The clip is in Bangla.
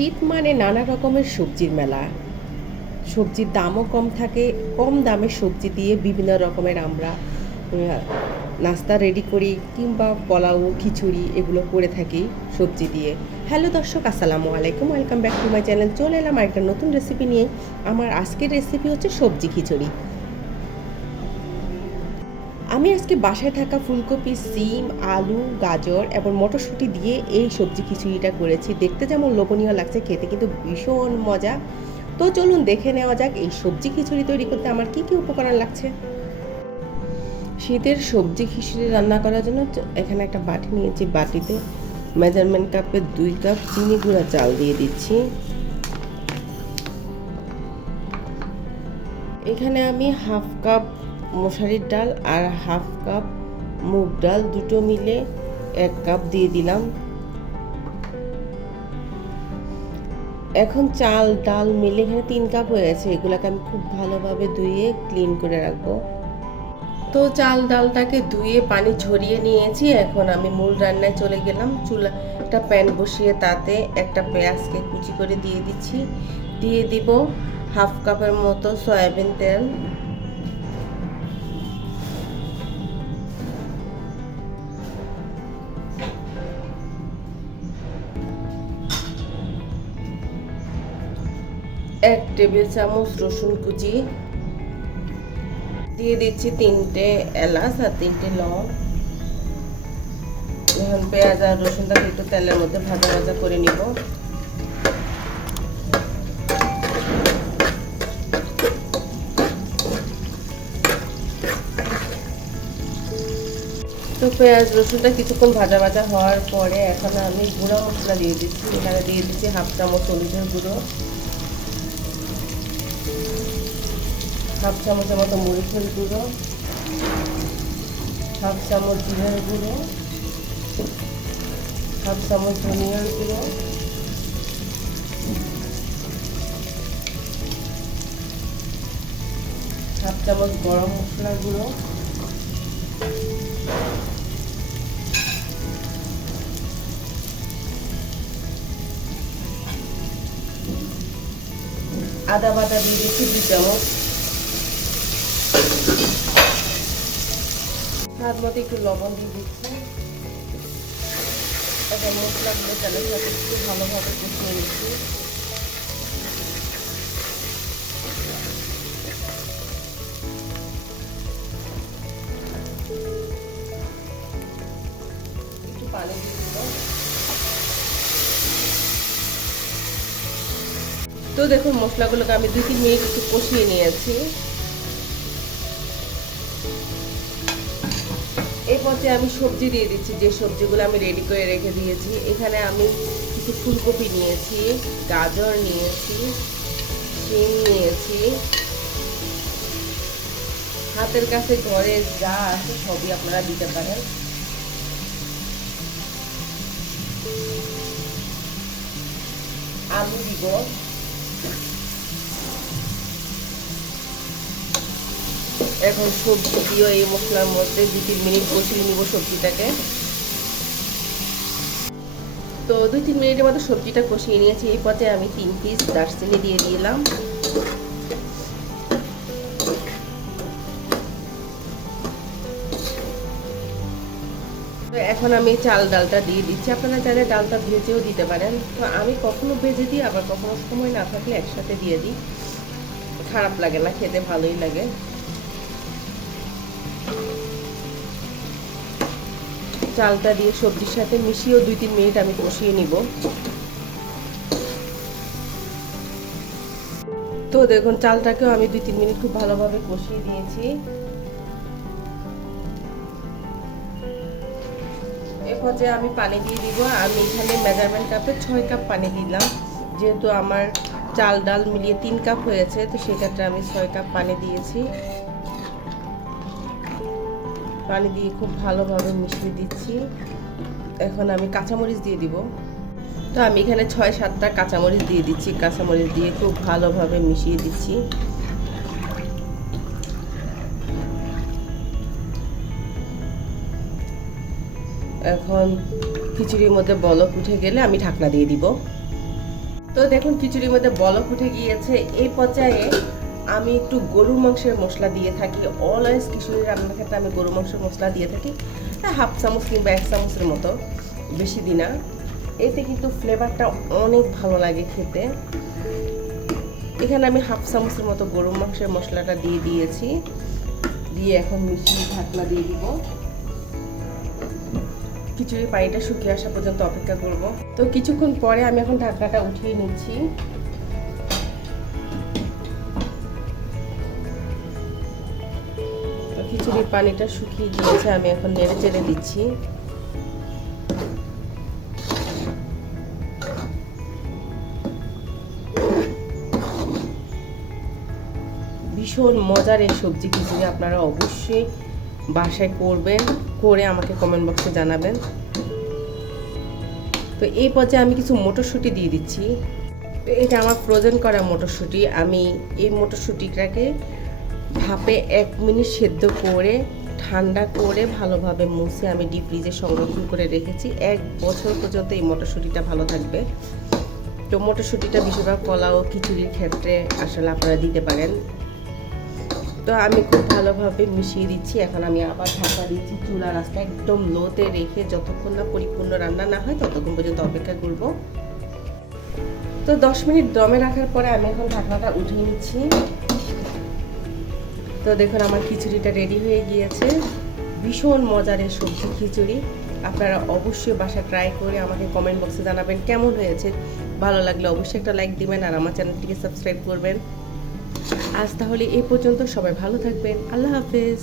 শীত মানে নানা রকমের সবজির মেলা। সবজির দামও কম থাকে, কম দামে সবজি দিয়ে বিভিন্ন রকমের আমরা নাস্তা রেডি করি কিংবা পোলাও খিচুড়ি এগুলো করে থাকি সবজি দিয়ে। হ্যালো দর্শক, আসসালামু আলাইকুম, welcome back to my channel. চলে এলাম একটা নতুন রেসিপি নিয়ে। আমার আজকের রেসিপি হচ্ছে সবজি খিচুড়ি। আমি আজকে বাসায় থাকা ফুলকপি, সিম, আলু, গাজর এবং মটরশুঁটি দিয়ে এই সবজি খিচুড়িটা করেছি। দেখতে যেমন লোভনীয় লাগছে, খেতে কিন্তু ভীষণ মজা। তো চলুন দেখে নেওয়া যাক এই সবজি খিচুড়ি তৈরি করতে আমার কি কি উপকরণ লাগছে। শীতের সবজি খিচুড়ি রান্না করার জন্য এখানে একটা বাটি নিয়েছি। বাটিতে মেজারমেন্ট কাপে 2 কাপ চিনি গুঁড়া চাল দিয়ে দিচ্ছি। এখানে আমি হাফ কাপ মশারির ডাল আর হাফ কাপ মুগ ডাল দুটো মিলে 1 কাপ দিয়ে দিলাম। এখন চাল ডাল মিলে এখানে 3 কাপ হয়েছে। এগুলোকে আমি খুব ভালোভাবে ধুয়ে ক্লিন করে রাখবো। তো চাল ডালটাকে ধুয়ে পানি ঝরিয়ে নিয়েছি। এখন আমি মূল রান্নায় চলে গেলাম। চুলা একটা প্যান বসিয়ে তাতে একটা পেঁয়াজকে কুচি করে দিয়ে দিচ্ছি। দিয়ে দিব হাফ কাপের মতো সয়াবিন তেল। এক টেবিল চামচ রসুন কুচি দিয়ে দিচ্ছি, 3টে এলাচ আর 3টে লং। এখন পেঁয়াজ আর রসুনটাকে একটু তেলের মধ্যে ভাজা ভাজা করে নিব। তো পেঁয়াজ রসুনটা কিছুক্ষণ ভাজা ভাজা হওয়ার পরে এখন আমি গুঁড়া মশলা দিয়ে দিচ্ছি। এখানে দিয়ে দিচ্ছি হাফ চামচ হলুদের গুঁড়ো, হাফ চামচের মতো মরিচের গুঁড়ো, হাফ চামচ জিরের গুঁড়ো, হাফ চামচ ধনিয়ার গুঁড়ো, হাফ চামচ গরম মশলার গুঁড়ো, আদা বাটা দিয়ে দিচ্ছি 2 চামচ, স্বাদ মতো একটু লবণ দিয়ে দিচ্ছি। এখন মশলাগুলো চালের সাথে একটু ভালোভাবে কষিয়ে নিচ্ছি। একটু পানি দিয়ে দিব। তো দেখুন মশলাগুলোকে আমি 2-3 মিনিট একটু কষিয়ে নিয়েছি। এই পর্যায়ে আমি সবজি দিয়ে দিচ্ছি, যে সবজিগুলো আমি রেডি করে রেখে দিয়েছি। এখানে আমি কিছু ফুলকপি নিয়েছি, গাজর নিয়েছি, সিম নিয়েছি। হাতের কাছে ঘরে যা আছে সবই আপনারা দিতে পারেন। আলু দিব। এখন সবজি দিয়ে এই মশলার মধ্যে 2-3 মিনিট কষিয়ে নিব সবজিটাকে। তো 2-3 মিনিটের মতো সবজিটা কষিয়ে নিয়েছি। এই পর্যায়ে আমি 3 পিস দারচিনি দিয়ে দিলাম। তো এখন আমি চাল ডালটা দিয়ে দিচ্ছি। আপনারা চাইলে ডালটা ভেজেও দিতে পারেন। তো আমি কখনো ভেজে দিই, আবার কখনো সময় না থাকলে একসাথে দিয়ে দিই। খারাপ লাগে না, খেতে ভালোই লাগে। চালটা দিয়ে সবজির সাথে মিশিয়েও 2-3 মিনিট আমি কষিয়ে নিব। তো দেখুন চালটাকেও আমি 2-3 মিনিট খুব ভালোভাবে কষিয়ে নিয়েছি। এ পর্যায়ে আমি পানি দিয়ে দিব। আমি এখানে মেজারমেন্ট কাপে 6 কাপ পানি দিলাম। যেহেতু আমার চাল ডাল মিলিয়ে 3 কাপ হয়েছে, তো সেক্ষেত্রে আমি 6 কাপ পানি দিয়েছি। পানি দিয়ে খুব ভালোভাবে মিশিয়ে দিচ্ছি। এখন আমি কাঁচামরিচ দিয়ে দিব। তো আমি এখানে 6-7টা কাঁচামরিচ দিয়ে দিচ্ছি। কাঁচামরিচ দিয়ে খুব ভালোভাবে মিশিয়ে দিচ্ছি। এখন খিচুড়ির মধ্যে বলক উঠে গেলে আমি ঢাকনা দিয়ে দিব। তো দেখুন খিচুড়ির মধ্যে বলক উঠে গিয়েছে। এই পর্যায়ে আমি একটু গরুর মাংসের মশলা দিয়ে থাকি। অলওয়েজ খিচুড়ি রান্নার ক্ষেত্রে আমি গরুর মাংসের মশলা দিয়ে থাকি, 1/2 চামচ কিংবা 1 চামচের মতো, বেশি দিই না। এতে কিন্তু ফ্লেভারটা অনেক ভালো লাগে খেতে। এখানে আমি 1/2 চামচের মতো গরুর মাংসের মশলাটা দিয়ে দিয়েছি। দিয়ে এখন মিশিয়ে ঢাকনা দিয়ে দিব। খিচুড়ির পানিটা শুকিয়ে আসা পর্যন্ত অপেক্ষা করব। তো কিছুক্ষণ পরে আমি এখন ঢাকনাটা উঠিয়ে নিচ্ছি। তো খিচুড়ির পানিটা শুকিয়ে গিয়েছে, আমি এখন নেড়ে চেড়ে দিচ্ছি। ভীষণ মজার এই সবজি খিচুড়ি, আপনারা অবশ্যই বাসায় করবেন, করে আমাকে কমেন্ট বক্সে জানাবেন। তো এই পর্যায়ে আমি কিছু মটরশুঁটি দিয়ে দিচ্ছি। তো এটা আমার ফ্রোজেন করা মটরশুঁটি। আমি এই মটরশুঁটিটাকে ভাপে 1 মিনিট সেদ্ধ করে ঠান্ডা করে ভালোভাবে মুছে আমি ডিপ ফ্রিজে সংরক্ষণ করে রেখেছি। 1 বছর পর্যন্ত এই মটরশুঁটিটা ভালো থাকবে। তো মটরশুঁটিটা বেশিরভাগ পোলাও খিচুড়ির ক্ষেত্রে আসলে আপনারা দিতে পারেন। তো আমি খুব ভালোভাবে মিশিয়ে দিচ্ছি। এখন আমি আবার ঢাকা দিচ্ছি। চুলার আঁচটা একদম লোতে রেখে যতক্ষণ না পরিপূর্ণ রান্না না হয় ততক্ষণ পর্যন্ত অপেক্ষা করব। তো 10 মিনিট দমে রাখার পরে আমি এখন ঢাকনাটা উঠিয়ে নিচ্ছি। তো দেখুন আমার খিচুড়িটা রেডি হয়ে গিয়েছে। ভীষণ মজার এই সবজি খিচুড়ি, আপনারা অবশ্যই বাসা ট্রাই করে আমাকে কমেন্ট বক্সে জানাবেন কেমন হয়েছে। ভালো লাগলে অবশ্যই একটা লাইক দিবেন আর আমার চ্যানেলটিকে সাবস্ক্রাইব করবেন। আজ তাহলে এই পর্যন্ত, সবাই ভালো থাকবেন। আল্লাহ হাফেজ।